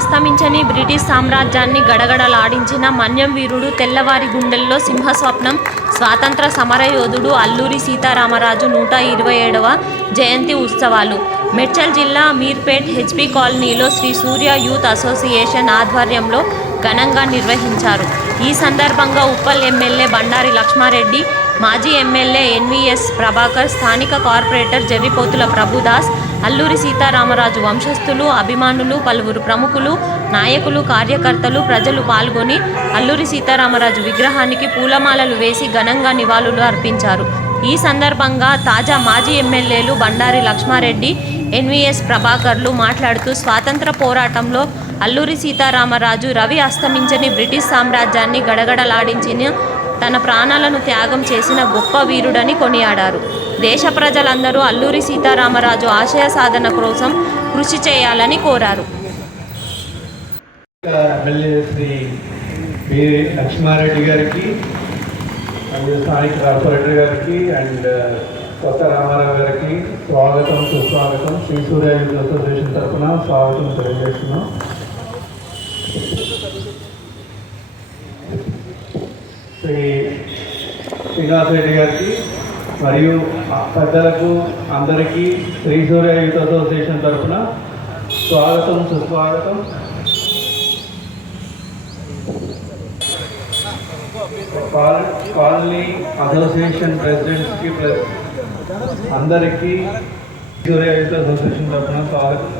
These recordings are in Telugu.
అస్తమించని బ్రిటిష్ సామ్రాజ్యాన్ని గడగడలాడించిన మన్యం వీరుడు, తెల్లవారి గుండెల్లో సింహస్వప్నం, స్వాతంత్ర సమరయోధుడు అల్లూరి సీతారామరాజు 127వ జయంతి ఉత్సవాలు మేడ్చల్ జిల్లా మీర్పేట్ హెచ్పీ కాలనీలో శ్రీ సూర్య యూత్ అసోసియేషన్ ఆధ్వర్యంలో ఘనంగా నిర్వహించారు. ఈ సందర్భంగా ఉప్పల్ ఎమ్మెల్యే బండారి లక్ష్మారెడ్డి, మాజీ ఎమ్మెల్యే ఎన్వీఎస్ ప్రభాకర్, స్థానిక కార్పొరేటర్ జర్రిపోతుల ప్రభుదాస్, అల్లూరి సీతారామరాజు వంశస్థులు, అభిమానులు, పలువురు ప్రముఖులు, నాయకులు, కార్యకర్తలు, ప్రజలు పాల్గొని అల్లూరి సీతారామరాజు విగ్రహానికి పూలమాలలు వేసి ఘనంగా నివాళులు అర్పించారు. ఈ సందర్భంగా తాజా మాజీ ఎమ్మెల్యేలు బండారి లక్ష్మారెడ్డి, ఎన్వీఎస్ ప్రభాకర్లు మాట్లాడుతూ స్వాతంత్ర పోరాటంలో అల్లూరి సీతారామరాజు రవి అస్తమించని బ్రిటిష్ సామ్రాజ్యాన్ని గడగడలాడించిన, తన ప్రాణాలను త్యాగం చేసిన గొప్ప వీరుడని కొనియాడారు. దేశ ప్రజలందరూ అల్లూరి సీతారామరాజు ఆశయ సాధన కోసం కృషి చేయాలని కోరారు. లక్ష్మారెడ్డి గారికి అండ్ స్థానిక కార్పొరేటర్ గారికి అండ్ కొత్త రామారావు గారికి స్వాగతం, సుస్వాగతం. శ్రీ సూర్య యూత్ అసోసియేషన్ తరఫున స్వాగతం తెలియజేస్తున్నాం. శ్రీ శ్రీనివాస్ రెడ్డి గారికి మరియు పెద్దలకు అందరికీ శ్రీ సూర్య యూత్ అసోసియేషన్ తరఫున స్వాగతం, సుస్వాగతం. కాలనీ అసోసియేషన్ ప్రెసిడెంట్స్కి అందరికీ సూర్య యూత్ అసోసియేషన్ తరఫున స్వాగతం.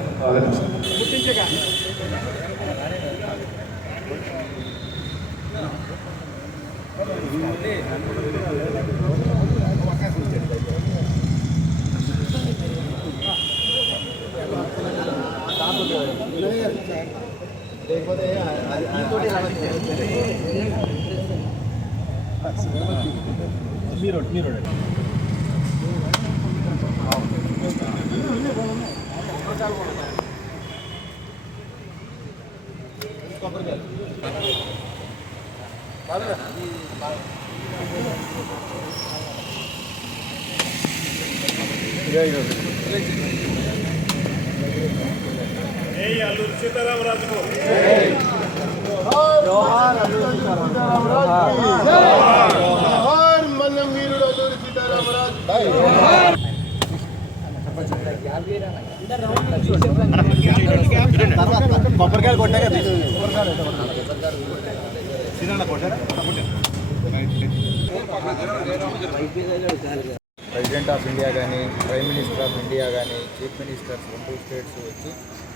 అల్లూరి సీతారామరాజు మన్యం వీరుడు అల్లూరి సీతారామరాజు. కొబ్బరికాయలు కొట్టాక ప్రెసిడెంట్ ఆఫ్ ఇండియా కానీ, ప్రైమ్ మినిస్టర్ ఆఫ్ ఇండియా కానీ, చీఫ్ మినిస్టర్స్ 2 స్టేట్స్ వచ్చి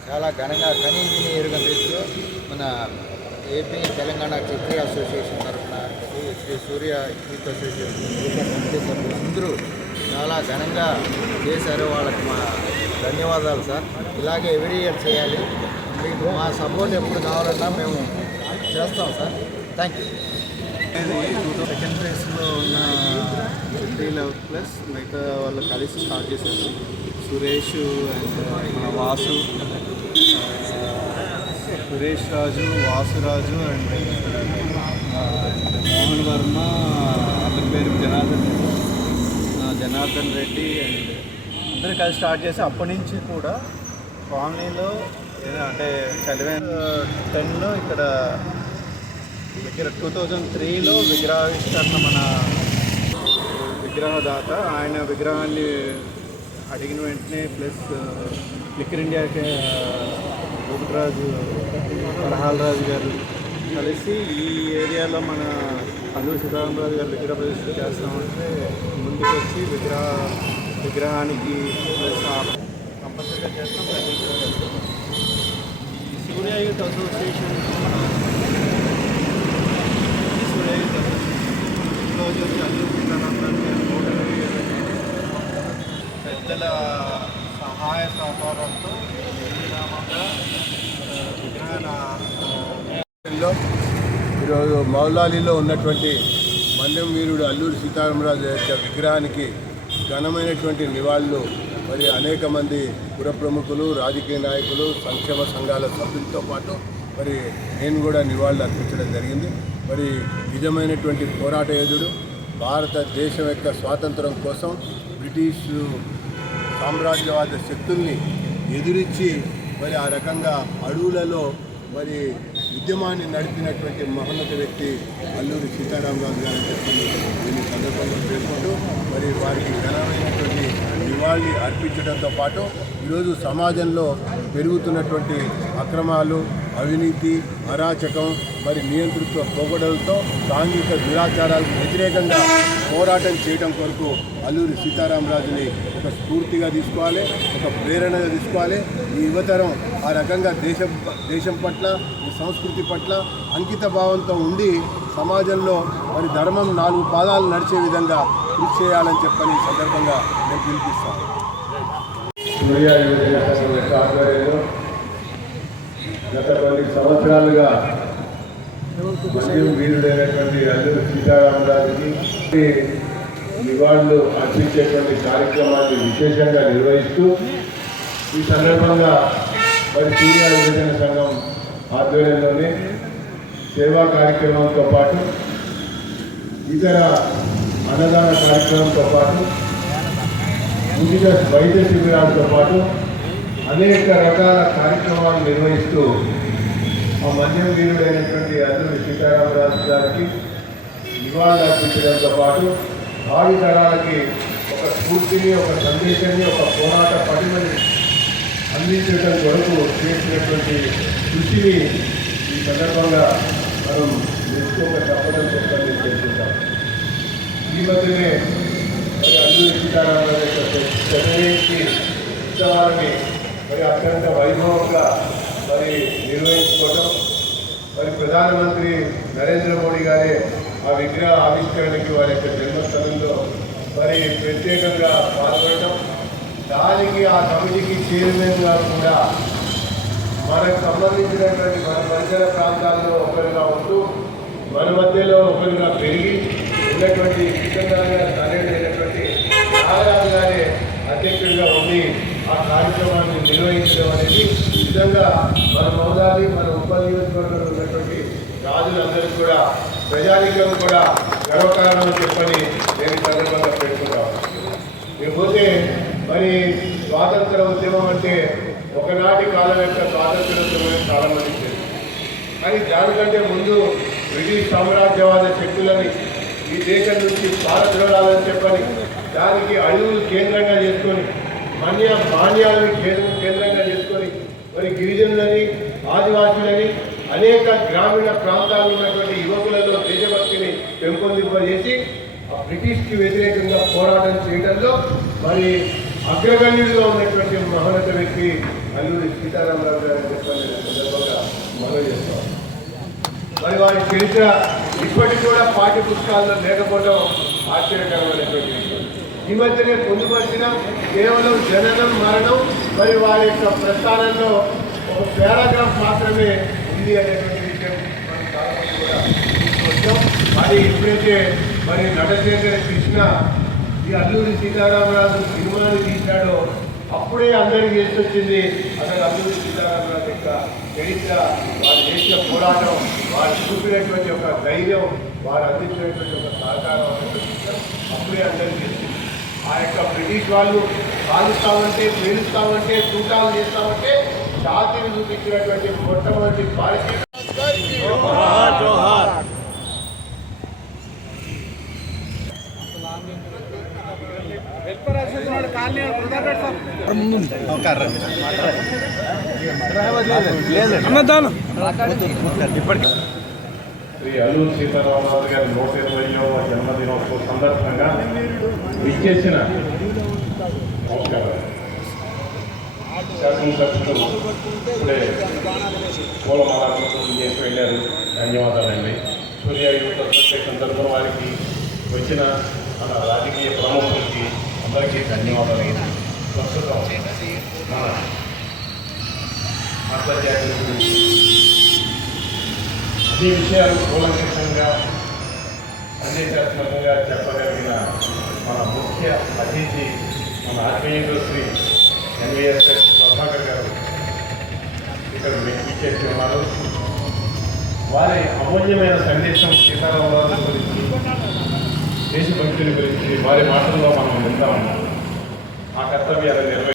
చాలా ఘనంగా కనీవిని ఎరుగని రీతిలో మన ఏపీ తెలంగాణ క్షత్రియ అసోసియేషన్ తరఫున శ్రీ సూర్య యూత్ అసోసియేషన్ కమిటీ సభ్యులు అందరూ చాలా ఘనంగా చేశారు. వాళ్ళకి మా ధన్యవాదాలు సార్. ఇలాగే ఎవ్రీ ఇయర్ చేయాలి. మీకు మా సపోర్ట్ ఎప్పుడు కావాలన్నా మేము చేస్తాం సార్. Thank you. సెకండ్ ఫేజ్లో ఉన్న 311+ మిగతా వాళ్ళు కలిసి స్టార్ట్ చేశారు. సురేష్ అండ్ మన వాసు, సురేష్ రాజు, వాసురాజు అండ్ మోహన్ వర్మ, అతని పేరు జనార్దన్ రెడ్డి అండ్ అందరూ కలిసి స్టార్ట్ చేసి అప్పటి నుంచి కూడా కాలనీలో అంటే 10లో ఇక్కడ 2003లో విగ్రహావిష్కరణ మన విగ్రహదాత ఆయన విగ్రహాన్ని అడిగిన వెంటనే ప్లస్ లిక్కర్ ఇండియాకి గోపిరాజు రాజు గారు కలిసి ఈ ఏరియాలో మన అల్లూరి సీతారామరాజు గారు విగ్రహ ప్రతిష్ఠ చేస్తామంటే ముందుకు వచ్చి విగ్రహానికి ప్లస్ కంపల్సరీగా చేస్తాం. ఈ సూర్య యూత్ అసోసియేషన్ పెద్దల సహాయ సహకారంతో ఈరోజు మౌలాలీలో ఉన్నటువంటి మన్యం వీరుడు అల్లూరి సీతారామరాజు యొక్క విగ్రహానికి ఘనమైనటువంటి నివాళులు మరి అనేక మంది పుర ప్రముఖులు, రాజకీయ నాయకులు, సంక్షేమ సంఘాల సభ్యులతో పాటు మరి నేను కూడా నివాళులు అర్పించడం జరిగింది. మరి నిజమైనటువంటి పోరాట యోధుడు, భారతదేశం యొక్క స్వాతంత్రం కోసం బ్రిటిష్ సామ్రాజ్యవాద శక్తుల్ని ఎదురించి మరి ఆ రకంగా అడవులలో మరి ఉద్యమాన్ని నడిపినటువంటి మహోన్నత వ్యక్తి అల్లూరి సీతారామరాజు గారు అని చెప్పి దీని సందర్భంగా పేర్కొంటూ మరి వారికి ఘనమైనటువంటి నివాళి అర్పించడంతో పాటు ఈరోజు సమాజంలో పెరుగుతున్నటువంటి అక్రమాలు, అవినీతి, అరాచకం, మరి నియంతృత్వ పోగొడలతో సాంఘిక దురాచారాలకు వ్యతిరేకంగా పోరాటం చేయడం కొరకు అల్లూరి సీతారామరాజుని ఒక స్ఫూర్తిగా తీసుకోవాలి, ఒక ప్రేరణగా తీసుకోవాలి. ఈ యువతరం ఆ రకంగా దేశం పట్ల, ఈ సంస్కృతి పట్ల అంకిత భావంతో ఉండి సమాజంలో మరి ధర్మం 4 పాదాలు నడిచే విధంగా కృషి చేయాలని చెప్పని సందర్భంగా నేను పిలిపిస్తాను. సూర్య యువజన సంఘం యొక్క ఆధ్వర్యంలో గత కొన్ని సంవత్సరాలుగా మన్యం వీరుడైనటువంటి అల్లూరి సీతారామరాజుకి నివాళులు అర్పించేటువంటి కార్యక్రమాన్ని విశేషంగా నిర్వహిస్తూ ఈ సందర్భంగా మరి సూర్య యువజన సంఘం ఆధ్వర్యంలోనే సేవా కార్యక్రమంతో పాటు ఇతర అన్నదాన కార్యక్రమంతో పాటు ఉచిత వైద్య శిబిరాలతో పాటు అనేక రకాల కార్యక్రమాలు నిర్వహిస్తూ ఆ మన్యం వీరుడైనటువంటి అల్లూరి సీతారామరాజు గారికి నివాళులు అర్పించడంతో పాటు భావి తరాలకి ఒక స్ఫూర్తిని, ఒక సందేశాన్ని, ఒక పోరాట పటిమని అందించడం కొరకు చేసినటువంటి కృషిని ఈ సందర్భంగా మనం నేర్చుకోక తప్పదని చెప్పని తెలుసుకుంటాం. ఈ మధ్యనే మరి అల్లూరి సీతారామరాజు యొక్క జన్మదిన ఉత్సవాలని మరి అత్యంత వైభవంగా మరి నిర్వహించుకోవడం, మరి ప్రధానమంత్రి నరేంద్ర మోడీ గారే ఆ విగ్రహ ఆవిష్కరణకి వారి యొక్క జన్మస్థలంలో మరి ప్రత్యేకంగా పాల్గొనడం, దానికి ఆ కమిటీకి చైర్మన్గా కూడా మనకు సంబంధించినటువంటి మన పరిసర ప్రాంతాల్లో ఒకరిగా ఉంటూ మన మధ్యలో ఒకరిగా పెరిగి ఉన్నటువంటి సిద్ధంగా తనైనటువంటి నాగరాజు గారే అధ్యక్షుడిగా ఉండి ఆ కార్యక్రమాన్ని నిర్వహించడం అనేది నిజంగా మన మౌదాలి, మన ఉప నియోజకవర్గంలో ఉన్నటువంటి రాజులందరూ కూడా, ప్రజానికం కూడా గర్వకారణం చెప్పని నేను సందర్భంగా పెట్టుకుంటాను. లేకపోతే మరి స్వాతంత్ర ఉద్యమం అంటే ఒకనాటి కాలం యొక్క స్వాతంత్ర ఉద్యమం చాలామంది చేశారు. కానీ దానికంటే ముందు బ్రిటిష్ సామ్రాజ్యవాద శక్తులని ఈ దేశం నుంచి పారద్రోలాలని చెప్పని దానికి అడవులు కేంద్రంగా చేసుకొని మాన్యాలని కేంద్రంగా చేసుకొని మరి గిరిజనులని, ఆదివాసులని, అనేక గ్రామీణ ప్రాంతాల్లో ఉన్నటువంటి యువకులలో దేశభక్తిని పెంపొందింపజేసి ఆ బ్రిటిష్కి వ్యతిరేకంగా పోరాటం చేయడంలో మరి అగ్రగణ్యుడిగా ఉన్నటువంటి మహోన్నత వ్యక్తి అల్లూరి సీతారామరాజు గారు చెప్పని సందర్భంగా మనం చేస్తాం. మరి వారి చరిత్ర ఇప్పటికి కూడా పాఠ్య పుస్తకాల్లో లేకపోవడం ఆశ్చర్యకరమైనటువంటి విషయం. ఈ మధ్యనే పొందుపరిచిన కేవలం జననం, మరణం, మరి వారి యొక్క ప్రస్థానంలో ఒక పారాగ్రాఫ్ మాత్రమే ఉంది అనేటువంటి విషయం మనం చాలామంది కూడా తీసుకొచ్చాం. అది ఎప్పుడైతే మరి నటశేఖర కృష్ణ ఈ అల్లూరి సీతారామరాజు సినిమాని తీశాడో అప్పుడే అందరికీ తెలిసొచ్చింది అసలు అల్లూరి సీతారామరాజు యొక్క చరిత్ర, వారు చేసిన పోరాటం, వారు చూపినటువంటి ఒక ధైర్యం, వారు అందించినటువంటి ఒక సహకారం అనేటువంటి విషయం అప్పుడే అందరికీ తెలిసింది. ఆ యొక్క బ్రిటిష్ వాళ్ళు కాలుస్తామంటే, పేలుస్తామంటే, సూటాలు చేస్తామంటే జాతిని చూపించినటువంటి మొట్టమొదటి భారతీయ శ్రీ అల్లూరి సీతారామరాజు గారి 120వ జన్మదినోత్సవ సందర్భంగా విచ్చేసిన నమస్కారం శాసనసభ్యులు ఇప్పుడే పూలమాలను చేసి వెళ్ళారు. ధన్యవాదాలండి. సూర్య యువత అసోసియేషన్ తరఫున వారికి వచ్చిన మన రాజకీయ ప్రముఖులకి అందరికీ ధన్యవాదాలు. ప్రస్తుతం మన అంతర్జాతీయ గురించి అన్ని విషయాలు కూలంకషంగా సందేశాత్మకంగా చెప్పగలిగిన మన ముఖ్య అతిథి మన ఆత్మీయులు శ్రీ ఎన్వీఎస్ఎస్ ప్రభాకర్ గారు ఇక్కడ విచ్చేసి ఉన్నారు. వారి అమూల్యమైన సందేశం సీతారామరాజు గురించి, దేశభక్తుని గురించి వారి మాటల్లో మనం వింటాము. ఆ కర్తవ్యాలను నిర్వహించాలి.